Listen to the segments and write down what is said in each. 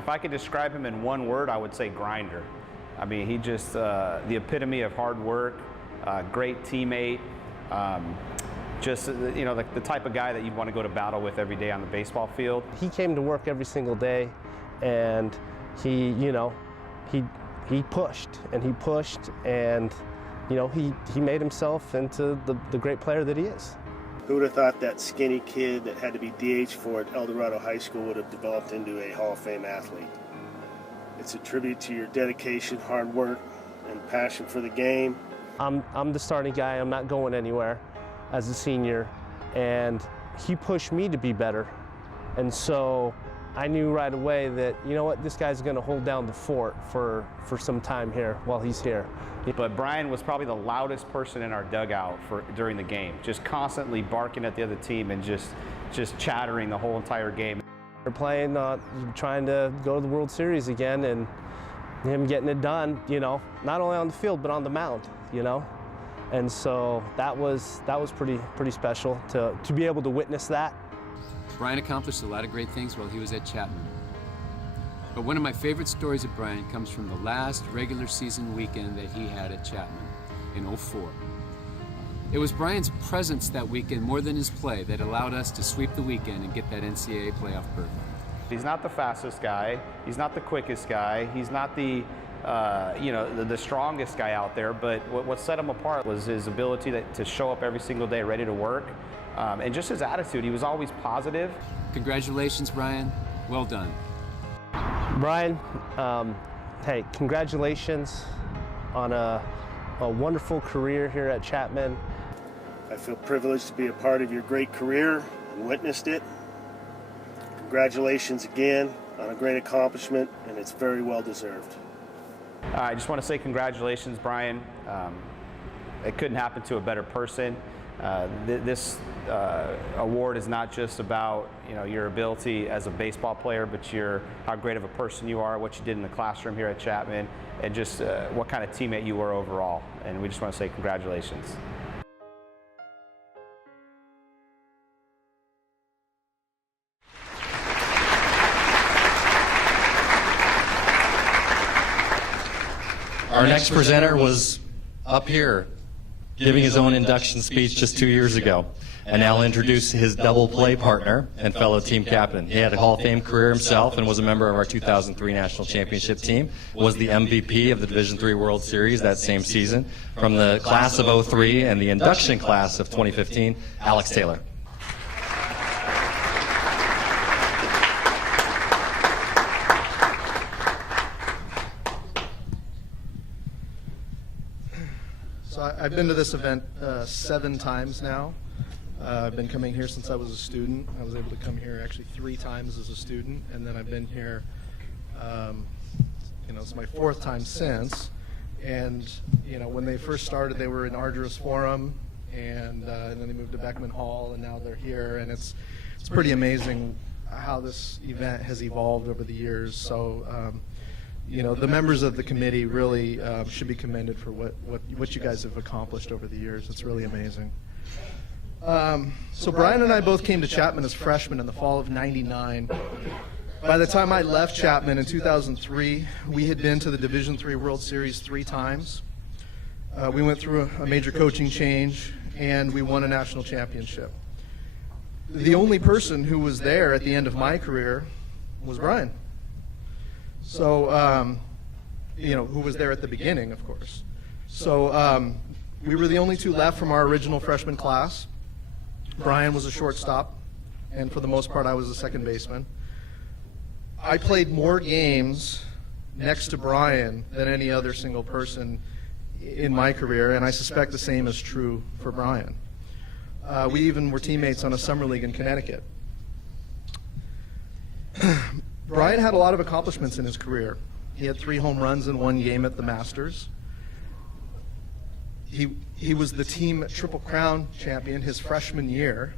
if I could describe him in one word, I would say grinder. I mean, he just the epitome of hard work, great teammate, just the type of guy that you'd want to go to battle with every day on the baseball field. He came to work every single day, and he pushed and he pushed, and he made himself into the great player that he is. Who would have thought that skinny kid that had to be DH for at El Dorado High School would have developed into a Hall of Fame athlete? It's a tribute to your dedication, hard work, and passion for the game. I'm the starting guy. I'm not going anywhere as a senior, and he pushed me to be better. And so I knew right away that, you know what, this guy's going to hold down the fort for some time here while he's here. But Brian was probably the loudest person in our dugout during the game, just constantly barking at the other team and just chattering the whole entire game. We're playing, trying to go to the World Series again, and him getting it done, not only on the field but on the mound, And so that was pretty special to be able to witness that. Brian accomplished a lot of great things while he was at Chapman. But one of my favorite stories of Brian comes from the last regular season weekend that he had at Chapman in '04. It was Brian's presence that weekend more than his play that allowed us to sweep the weekend and get that NCAA playoff berth. He's not the fastest guy, he's not the quickest guy, he's not the strongest guy out there, but what set him apart was his ability to show up every single day ready to work, and just his attitude. He was always positive. Congratulations, Brian. Well done. Brian, hey, congratulations on a wonderful career here at Chapman. I feel privileged to be a part of your great career and witnessed it. Congratulations again on a great accomplishment, and it's very well deserved. I just want to say congratulations, Brian. It couldn't happen to a better person. This award is not just about your ability as a baseball player, but how great of a person you are, what you did in the classroom here at Chapman, and just what kind of teammate you were overall. And we just want to say congratulations. Our next presenter was up here giving his own induction speech just 2 years ago. And now I'll introduce his double play partner and fellow team captain. He had a Hall of Fame career himself and was a member of our 2003 National Championship team, was the MVP of the Division III World Series that same season. From the class of '03 and the induction class of 2015, Alex Taylor. So I've been to this event 7 times now. I've been coming here since I was a student. I was able to come here actually 3 times as a student, and then I've been here, it's my 4th time since. And when they first started, they were in Arduous Forum, and then they moved to Beckman Hall, and now they're here. And it's pretty amazing how this event has evolved over the years. So. The members of the committee really should be commended for what you guys have accomplished over the years. It's really amazing. So Brian and I both came to Chapman as freshmen in the fall of '99. By the time I left Chapman in 2003, we had been to the Division III World Series 3 times. We went through a major coaching change, and we won a national championship. The only person who was there at the end of my career was Brian. So, who was there at the beginning, of course. So we were the only 2 left from our original freshman class. Brian was a shortstop, and for the most part, I was a second baseman. I played more games next to Brian than any other single person in my career, and I suspect the same is true for Brian. We even were teammates on a summer league in Connecticut. Brian had a lot of accomplishments in his career. He had 3 home runs in 1 game at the Masters. He was the team Triple Crown champion his freshman year.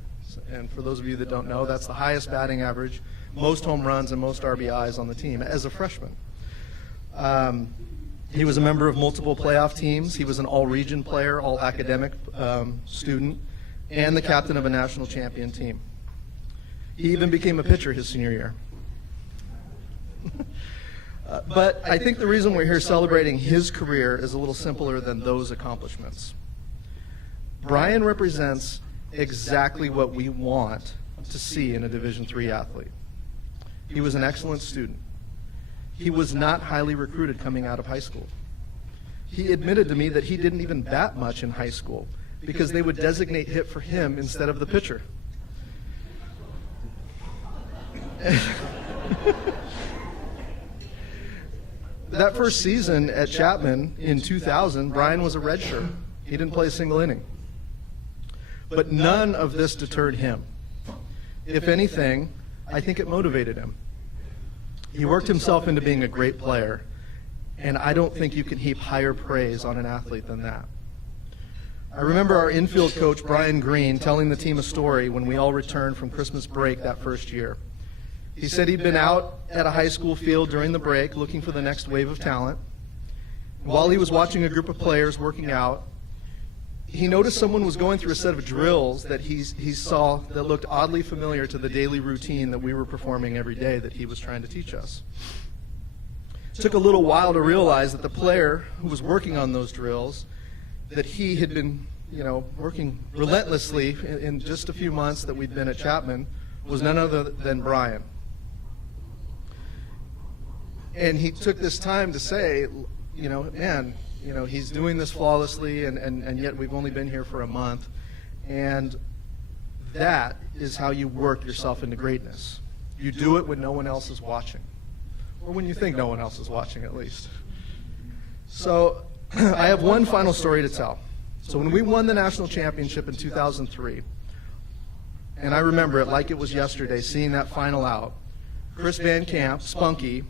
And for those of you that don't know, that's the highest batting average, most home runs, and most RBIs on the team as a freshman. He was a member of multiple playoff teams. He was an all-region player, all-academic student, and the captain of a national champion team. He even became a pitcher his senior year. But I think the reason we're here celebrating his career is a little simpler than those accomplishments. Brian represents exactly what we want to see in a Division III athlete. He was an excellent student. He was not highly recruited coming out of high school. He admitted to me that he didn't even bat much in high school because they would designate hit for him instead of the pitcher. That first season at Chapman in 2000, Brian was a redshirt. He didn't play a single inning. But none of this deterred him. If anything, I think it motivated him. He worked himself into being a great player, and I don't think you can heap higher praise on an athlete than that. I remember our infield coach, Brian Green, telling the team a story when we all returned from Christmas break that first year. He said he'd been out at a high school field during the break looking for the next wave of talent. While he was watching a group of players working out, he noticed someone was going through a set of drills that he saw that looked oddly familiar to the daily routine that we were performing every day that he was trying to teach us. It took a little while to realize that the player who was working on those drills, that he had been, working relentlessly in just a few months that we'd been at Chapman, was none other than Brian. And he took this time to say, he's doing this flawlessly, and yet we've only been here for a month. And that is how you work yourself into greatness. You do it when no one else is watching, or when you think no one else is watching, at least. So I have one final story to tell. So when we won the national championship in 2003, and I remember it like it was yesterday, seeing that final out, Chris Van Camp, Spunky,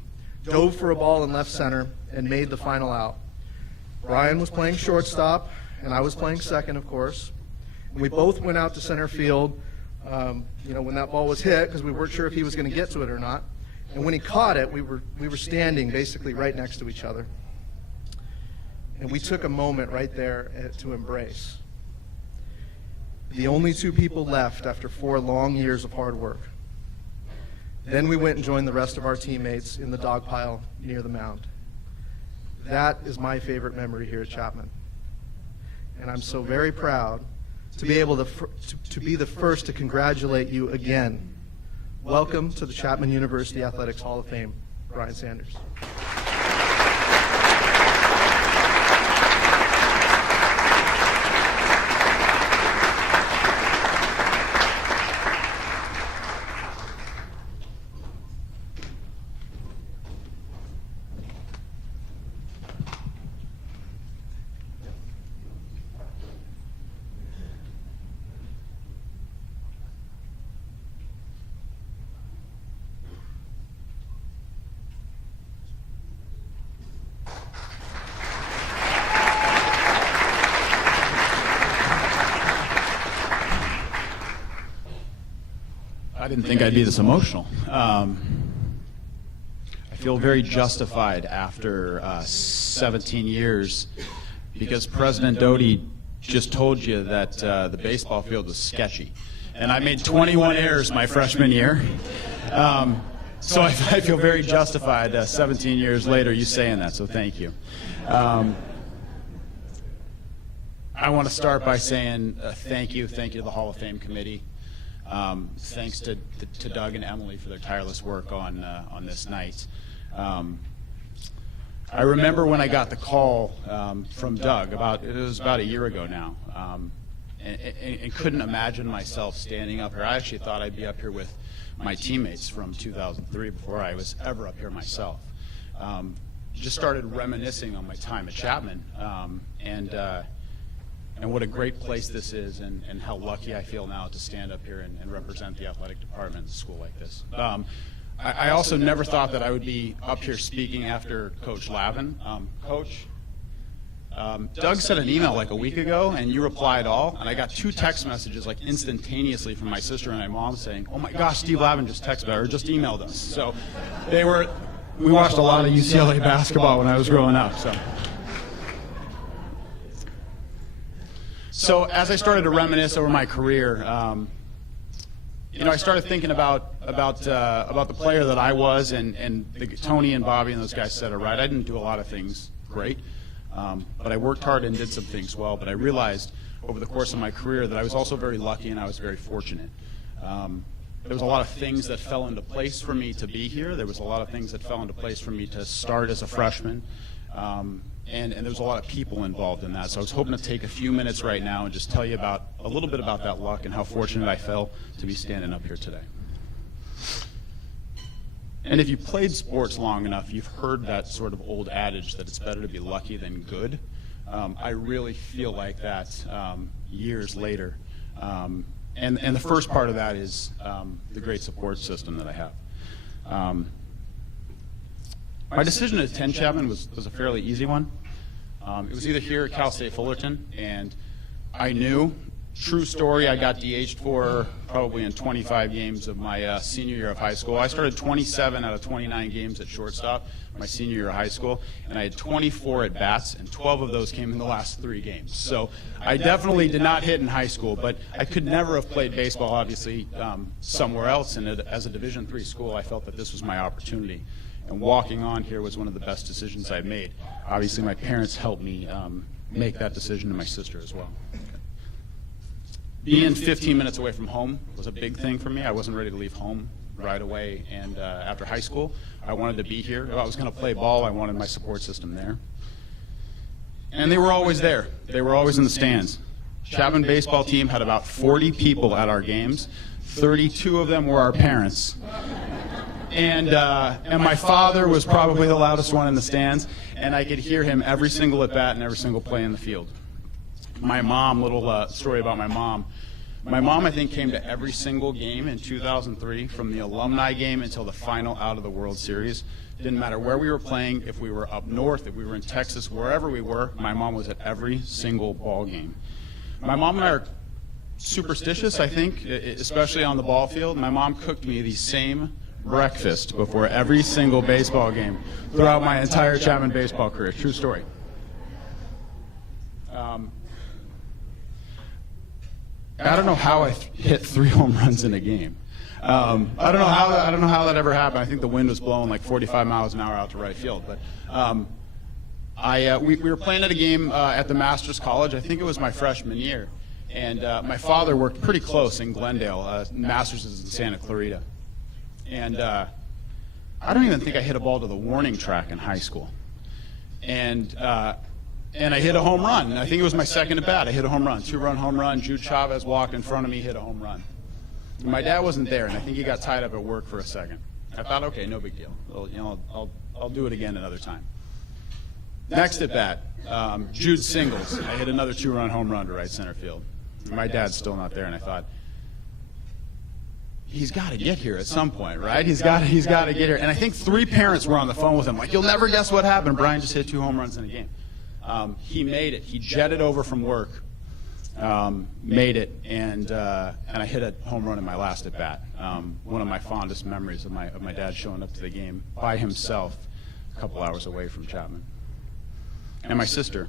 dove for a ball in left center and made the final out. Brian was playing shortstop, and I was playing second, of course. And we both went out to center field, when that ball was hit, because we weren't sure if he was going to get to it or not. And when he caught it, we were standing basically right next to each other. And we took a moment right there to embrace. The only two people left after 4 long years of hard work. Then we went and joined the rest of our teammates in the dog pile near the mound. That is my favorite memory here at Chapman. And I'm so very proud to be able to be the first to congratulate you again. Welcome to the Chapman University Athletics Hall of Fame, Brian Sanders. I didn't think I'd be this emotional. I feel very justified after 17 years because President Doty just told you that the baseball field was sketchy. And I made 21 errors my freshman year. So I feel very justified 17 years later you saying that, so thank you. I want to start by saying thank you to the Hall of Fame committee. Thanks to Doug and Emily for their tireless work on this night. I remember when I got the call from Doug, it was about a year ago now, and couldn't imagine myself standing up here. I actually thought I'd be up here with my teammates from 2003 before I was ever up here myself. Just started reminiscing on my time at Chapman, and what a great place this is, and how lucky I feel now to stand up here and represent the athletic department at a school like this. I also never thought that I would be up here speaking after Coach Lavin. Coach, Doug sent an email like a week ago, and you replied all, and I got 2 text messages like instantaneously from my sister and my mom saying, "Oh my gosh, Steve Lavin just texted or just emailed us." So we watched a lot of UCLA basketball when I was growing up. So as I started to reminisce over my career, I started thinking about the player that I was, and Tony and Bobby and those guys said it right. I didn't do a lot of things great, but I worked hard and did some things well. But I realized over the course of my career that I was also very lucky and I was very fortunate. There was a lot of things that fell into place for me to be here. There was a lot of things that fell into place for me to start as a freshman. And there was a lot of people involved in that. So I was hoping to take a few minutes right now and just tell you a little bit about that luck and how fortunate I felt to be standing up here today. And if you played sports long enough, you've heard that sort of old adage that it's better to be lucky than good. I really feel like that years later. And the first part of that is the great support system that I have. My decision to attend Chapman was a fairly easy one. It was either here at Cal State Fullerton, and I knew, true story, I got DH'd for probably in 25 games of my senior year of high school. I started 27 out of 29 games at shortstop my senior year of high school, and I had 24 at bats, and 12 of those came in the last 3 games. So I definitely did not hit in high school, but I could never have played baseball, obviously, somewhere else. And as a Division III school, I felt that this was my opportunity. And walking on here was one of the best decisions I made. Obviously, my parents helped me make that decision, and my sister as well. Being 15 minutes away from home was a big thing for me. I wasn't ready to leave home right away, and after high school, I wanted to be here. If I was going to play ball, I wanted my support system there. And they were always there. They were always in the stands. Chapman baseball team had about 40 people at our games. 32 of them were our parents. And my father was probably the loudest one in the stands, and I could hear him every single at bat and every single play in the field. My mom, little story about my mom. My mom, I think, came to every single game in 2003, from the alumni game until the final out of the World Series. Didn't matter where we were playing, if we were up north, if we were in Texas, wherever we were, my mom was at every single ball game. My mom and I are superstitious, I think, especially on the ball field. My mom cooked me the same breakfast before every single baseball game throughout my entire Chapman baseball career. True story. I don't know how I hit 3 home runs in a game. I don't know how that ever happened. I think the wind was blowing like 45 miles an hour out to right field. But we were playing at a game at the Masters College. I think it was my freshman year, and my father worked pretty close in Glendale. Masters is in Santa Clarita. And I don't even think I hit a ball to the warning track in high school. And I hit a home run. I think it was my second at bat. I hit a home run, 2-run home run. Jude Chavez walked in front of me, hit a home run. My dad wasn't there, and I think he got tied up at work for a second. I thought, okay, no big deal. Well, I'll do it again another time. Next at bat, Jude singles. I hit another 2-run home run to right center field. My dad's still not there, and I thought, he's got to get here at some point, right? He's got to get here. And I think 3 parents were on the phone with him, like, you'll never guess what happened. Brian just hit 2 home runs in a game. He made it. He jetted over from work, made it, and I hit a home run in my last at bat. One of my fondest memories of my dad showing up to the game by himself, a couple hours away from Chapman. And my sister.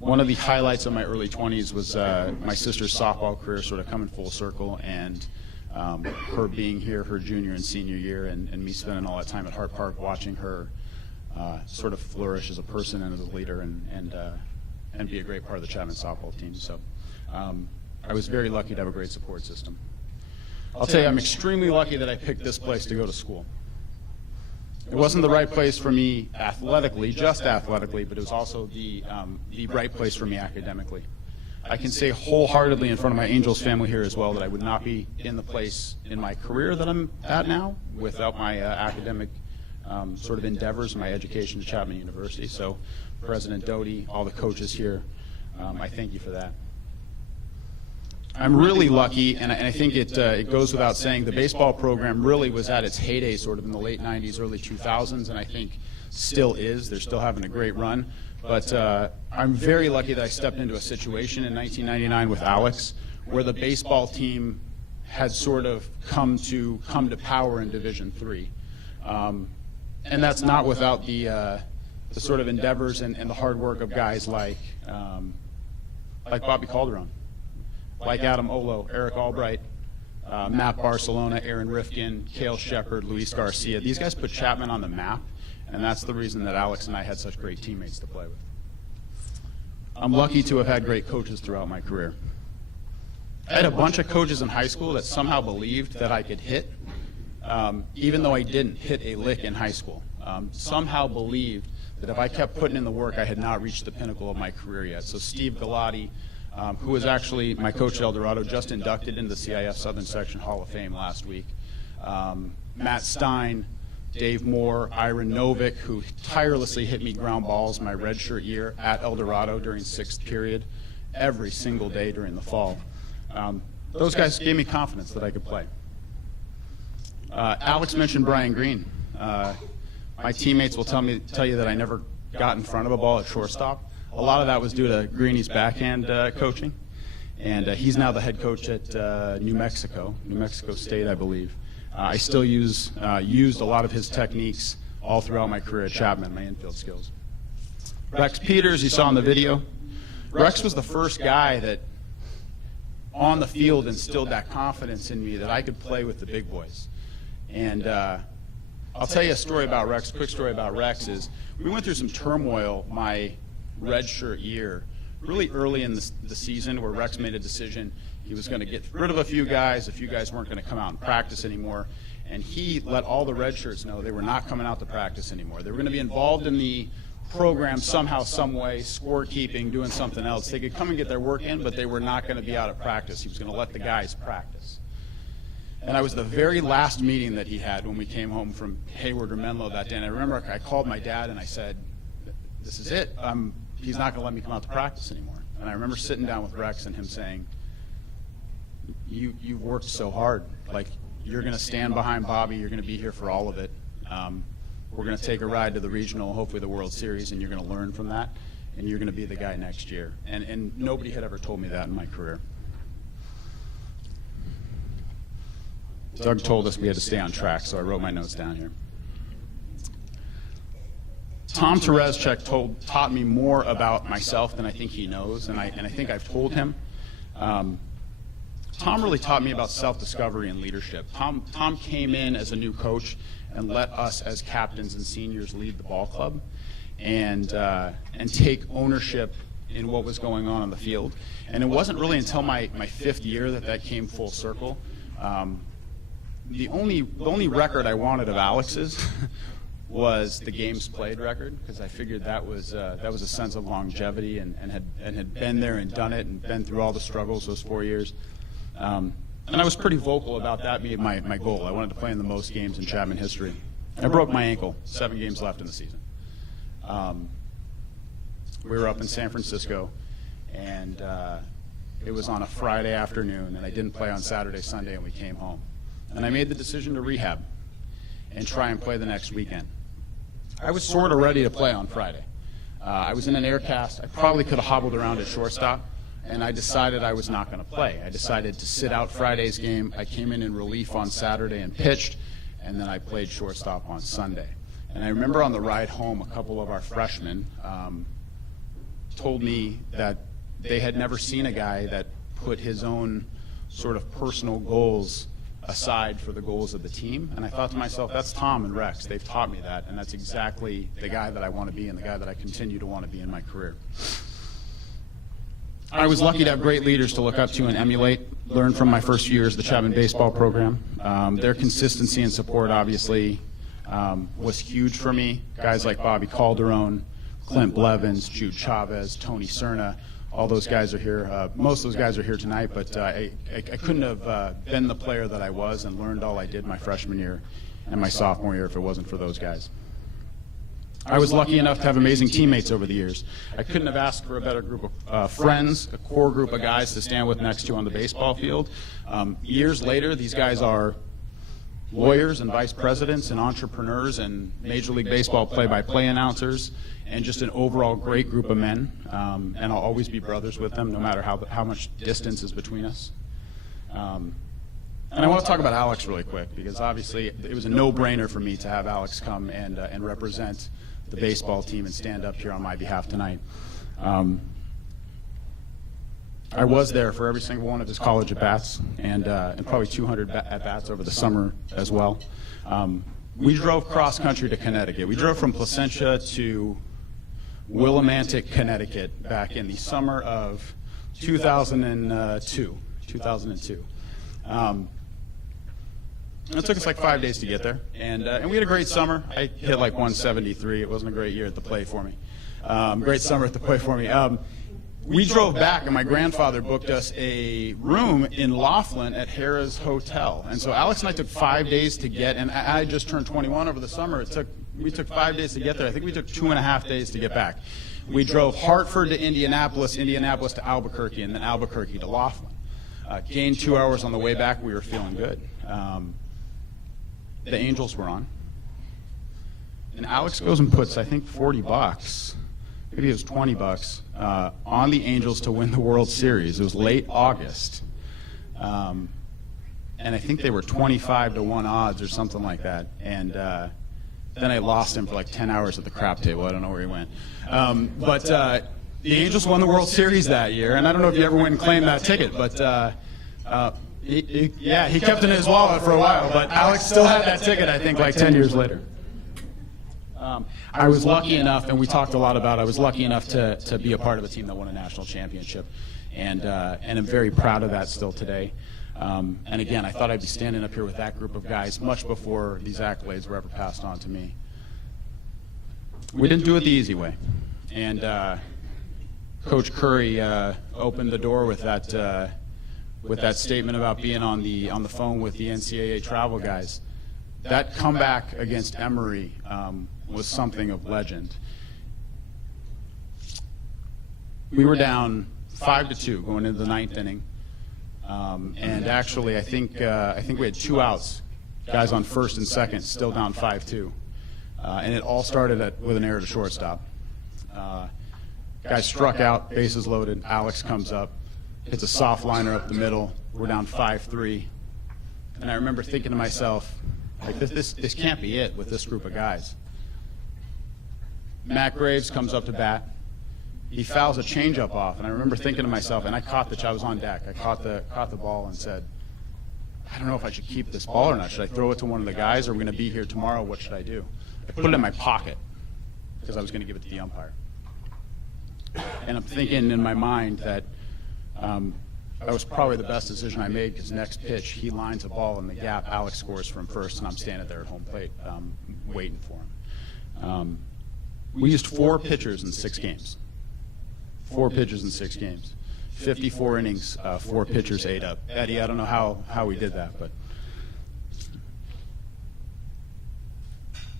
One of the highlights of my early 20s was my sister's softball career sort of coming full circle, and her being here her junior and senior year, and me spending all that time at Hart Park watching her sort of flourish as a person and as a leader, and be a great part of the Chapman softball team. So I was very lucky to have a great support system. I'll tell you, I'm extremely lucky that I picked this place to go to school. It wasn't the right place for me athletically, just athletically, but it was also the right place for me academically. I can say wholeheartedly in front of my Angels family here as well that I would not be in the place in my career that I'm at now without my academic sort of endeavors, my education at Chapman University. So President Doty, all the coaches here, I thank you for that. I'm really lucky, and I think it goes without saying, the baseball program really was at its heyday sort of in the late 90s, early 2000s, and I think still is. They're still having a great run. But I'm very lucky that I stepped into a situation in 1999 with Alex where the baseball team had sort of come to power in Division III. And that's not without the sort of endeavors and the hard work of guys like Bobby Calderon, like Adam Olo, Eric Albright, Matt Barcelona, Aaron Rifkin, Cale Shepard, Luis Garcia. These guys put Chapman on the map, and that's the reason that Alex and I had such great teammates to play with. I'm lucky to have had great coaches throughout my career. I had a bunch of coaches in high school that somehow believed that I could hit, even though I didn't hit a lick in high school. Somehow believed that if I kept putting in the work, I had not reached the pinnacle of my career yet. So Steve Galati, who was actually my coach at El Dorado, just inducted into the CIF Southern Section Hall of Fame last week. Matt Stein, Dave Moore, Iron Novick, who tirelessly hit me ground balls my redshirt year at El Dorado during sixth period, every single day during the fall. Those guys gave me confidence that I could play. Alex mentioned Brian Green. My teammates will tell you that I never got in front of a ball at shortstop. A lot of that was due to Greeny's backhand coaching, and he's now the head coach at New Mexico State, I believe. I still used a lot of his techniques all throughout my career at Chapman, my infield skills. Rex Peters, you saw in the video. Rex was the first guy that on the field instilled that confidence in me that I could play with the big boys. And I'll tell you a story about Rex. Quick story about Rex is we went through some turmoil my redshirt year, really early in the season, where Rex made a decision. He was going to get rid of a few guys weren't going to come out and practice anymore, and he let all the redshirts know they were not coming out to practice anymore. They were going to be involved in the program somehow, some way, scorekeeping, doing something else. They could come and get their work in, but they were not going to be out at practice. He was going to let the guys practice. And I was the very last meeting that he had when we came home from Hayward or Menlo that day. And I remember I called my dad and I said, this is it. He's not going to let me come out to practice anymore. And I remember sitting down with Rex and him saying, you worked so hard. Like, you're going to stand behind Bobby. You're going to be here for all of it. We're going to take a ride to the regional, hopefully the World Series, and you're going to learn from that. And you're going to be the guy next year. And nobody had ever told me that in my career. Doug told us we had to stay on track, so I wrote my notes down here. Tom Tereszcek taught me more about myself than I think he knows, and I think I've told him. Tom really taught me about self-discovery and leadership. Tom came in as a new coach and let us as captains and seniors lead the ball club and take ownership in what was going on the field. And it wasn't really until my fifth year that came full circle. The only record I wanted of Alex's was the games played record, because I figured that was a sense of longevity and had been there and done it and been through all the struggles those 4 years. And I was pretty vocal about that being my goal. I wanted to play in the most games in Chapman history. I broke my ankle, 7 games left in the season. We were up in San Francisco, and it was on a Friday afternoon, and I didn't play on Saturday, Sunday, and we came home. And I made the decision to rehab and try and play the next weekend. I was sort of ready to play on Friday. I was in an air cast. I probably could have hobbled around at shortstop, and I decided I was not going to play. I decided to sit out Friday's game. I came in relief on Saturday and pitched, and then I played shortstop on Sunday. And I remember on the ride home, a couple of our freshmen told me that they had never seen a guy that put his own sort of personal goals aside for the goals of the team. And I thought to myself, that's Tom and Rex. They've taught me that, and that's exactly the guy that I want to be and the guy that I continue to want to be in my career. I was lucky to have great leaders to look up to and emulate, learn from my first few years of the Chapman baseball program. Their consistency and support, obviously, was huge for me. Guys like Bobby Calderon, Clint Blevins, Jude Chavez, Tony Cerna, all those guys are here. Most of those guys are here tonight, but I couldn't have been the player that I was and learned all I did my freshman year and my sophomore year if it wasn't for those guys. I was lucky enough to have amazing teammates over the years. I couldn't have asked for a better group of friends, a core group of guys to stand with next to on the baseball field. Years later, these guys are lawyers and vice presidents and entrepreneurs and Major League Baseball play-by-play announcers, and just an overall great group of men. And I'll always be brothers with them, no matter how much distance is between us. And I want to talk about Alex really quick, because obviously it was a no-brainer for me to have Alex come and represent the baseball team and stand up here on my behalf tonight. I was there for every single one of his college at-bats, and probably 200 at-bats over the summer as well. We drove cross-country to Connecticut. We drove from Placentia to Willimantic, Connecticut, back in the summer of 2002. It took us like 5 days to get there, and we had a great summer. I hit like 173. It wasn't a great year at the plate for me. Great summer at the plate for me. We drove back, and my grandfather booked us a room in Laughlin at Harrah's Hotel. And so Alex and I took 5 days to get, and I just turned 21 over the summer. We took 5 days to get there. I think we took 2.5 days to get back. We drove Hartford to Indianapolis, Indianapolis to Albuquerque, and then Albuquerque to Laughlin. Gained 2 hours on the way back. We were feeling good. The Angels were on. And Alex goes and puts, I think, $40, maybe it was $20, on the Angels to win the World Series. It was late August. And I think they were 25-1 odds or something like that. And then I lost him for like 10 hours at the crap table. I don't know where he went. But the Angels won the World Series that year. And I don't know if you ever went and claimed that ticket, but he kept it in his wallet for a while. But Alex still had that ticket, I think, like 10 years later. I was lucky enough, and we talked a lot about it, I was lucky enough to be a part of a team that won a national championship. And I'm very proud of that still today. And again, I thought I'd be standing up here with that group of guys much before these accolades were ever passed on to me. We didn't do it the easy way. And Coach Curry opened the door with that statement about being on the phone with the NCAA travel guys. That comeback against Emory was something of legend. We were down 5-2 going into the ninth inning, and actually I think we had 2 outs, guys on first and second, still down 5-2, and it all started with an error to shortstop. Guy struck out, bases loaded. Alex comes up, hits a soft liner up the middle. We're down 5-3, and I remember thinking to myself, like, this can't be it with this group of guys. Matt Graves comes up to bat. He fouls a changeup off, and I remember thinking to myself, and I was on deck. I caught the ball and said, I don't know if I should keep this ball or not. Should I throw it to one of the guys? Or are we going to be here tomorrow? What should I do? I put it in my pocket because I was going to give it to the umpire. And I'm thinking in my mind that that was probably the best decision I made, because next pitch, he lines a ball in the gap. Alex scores from first, and I'm standing there at home plate waiting for him. We used 4 pitchers in 6 games. 4 pitchers in 6 games. 54 innings, 4 pitchers ate up. Eddie, I don't know how we did that, but.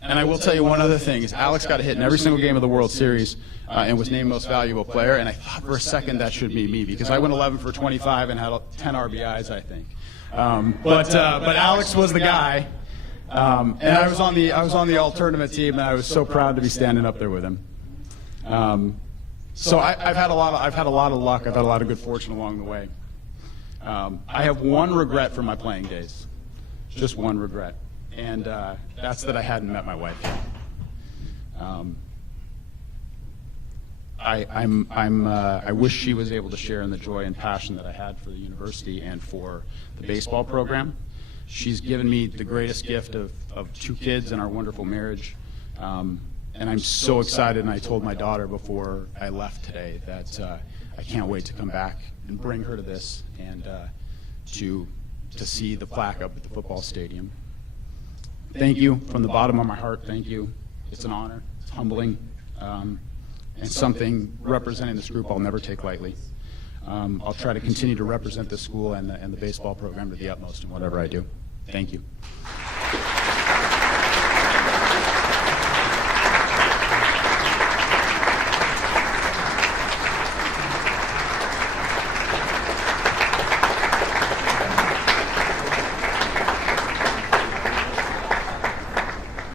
And I will tell you one other thing, is Alex got a hit in every single game of the World Series and was named Most Valuable Player, and I thought for a second that should be me, because I went 11 for 25 and had 10 RBIs, I think. But Alex was the guy, and I was on the all-tournament team, and I was so proud to be standing up there with him. So I've had a lot of luck. I've had a lot of good fortune along the way. I have one regret from my playing days, just one regret, and that's that I hadn't met my wife yet. I wish she was able to share in the joy and passion that I had for the university and for the baseball program. She's given me the greatest gift of 2 kids and our wonderful marriage. And I'm so excited, and I told my daughter before I left today that I can't wait to come back and bring her to this and to see the plaque up at the football stadium. Thank you from the bottom of my heart. Thank you. It's an honor. It's humbling. And something representing this group I'll never take lightly. I'll try to continue to represent this school and the baseball program to the utmost in whatever I do. Thank you.